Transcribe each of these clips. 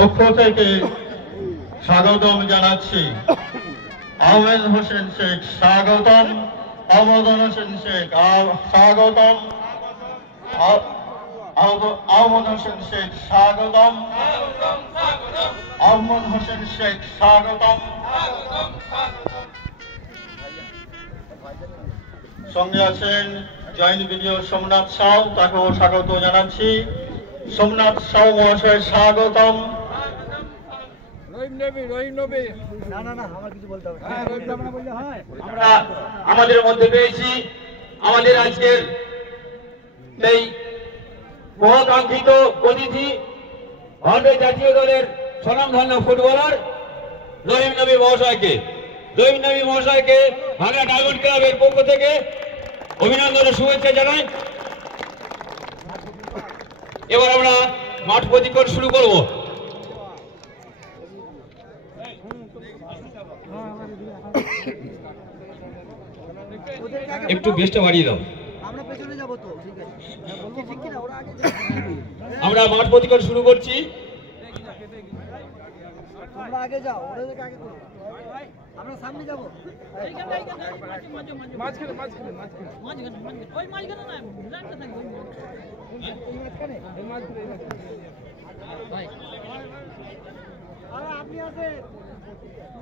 পক্ষ থেকে স্বাগতম জানাচ্ছি। আহমেদ হোসেন শেখ স্বাগতম, আহমদ হোসেন শেখ স্বাগতম, আহমদ হোসেন শেখ স্বাগতম, আহমদ হোসেন শেখ স্বাগতম। সঙ্গে আছেন জয়েন্ট ভিডিও সোমনাথ সাউ, তাকেও স্বাগত জানাচ্ছি। সোমনাথ সাউ মহাশয় স্বাগতম। আমরা আমাদের মধ্যে পেয়েছি আমাদের আজকের এই মহাকাঙ্ক্ষিত অতিথি ভারতের জাতীয় দলের স্বনামধন্য ফুটবলার রহিম নবী মহাশয়কে। রহিম নবী মহাশয়কে ভাঙড়া ডায়মন্ড ক্লাবের পক্ষ থেকে অভিনন্দনের শুভেচ্ছা জানাই। এবার আমরা মাঠ প্রতিক্ষণ শুরু করব। একটু বেশটা বাড়িয়ে দাও। আমরা মাঠ প্রতিক্ষণ শুরু করছি।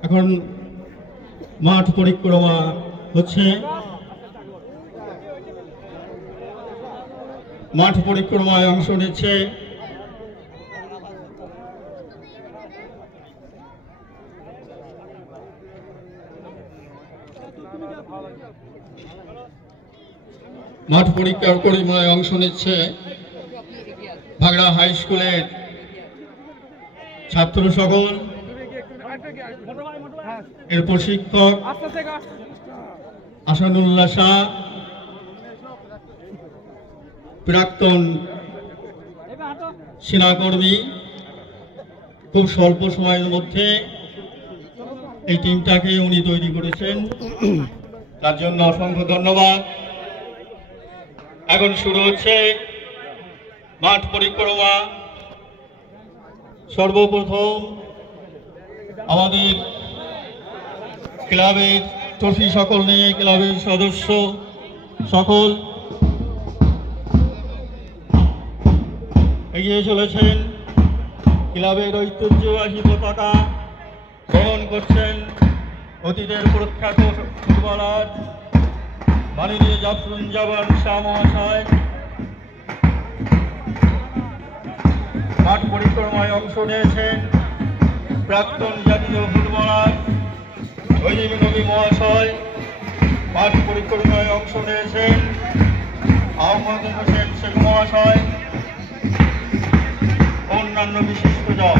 এখন মাঠ পরিক্রমা হচ্ছে। মাঠ পরিক্রমায় অংশ নিচ্ছে ভাঙড়া হাই স্কুলের ছাত্র সকল, এর প্রশিক্ষক আসাদুল্লাহ শাহ, প্রাক্তন সেনাকর্মী। খুব স্বল্প সময়ের মধ্যে এই টিমটাকে উনি তৈরি করেছেন, তার জন্য অসংখ্য ধন্যবাদ। এখন শুরু হচ্ছে মাঠ পরিক্রমা। সর্বপ্রথম আমাদের ক্লাবের ট্রফি সকল নিয়ে ক্লাবের সদস্য সকল এগিয়ে চলেছেন। ক্লাবের ঐতিহ্যবাহী পতাকা বহন করছেন অতীতের প্রখ্যাত ফুটবলার মাননীয় জাফরুজ্জামান শাহ মহাশয়। মাঠ পরিক্রমায় অংশ নিয়েছেন প্রাক্তন জাতীয় ফুটবলার রহিম নবী মহাশয়। মাঠ পরিক্রমায় অংশ নিয়েছেন আহমদ হোসেন শেখ মহাশয়, অন্যান্য বিশিষ্টজন।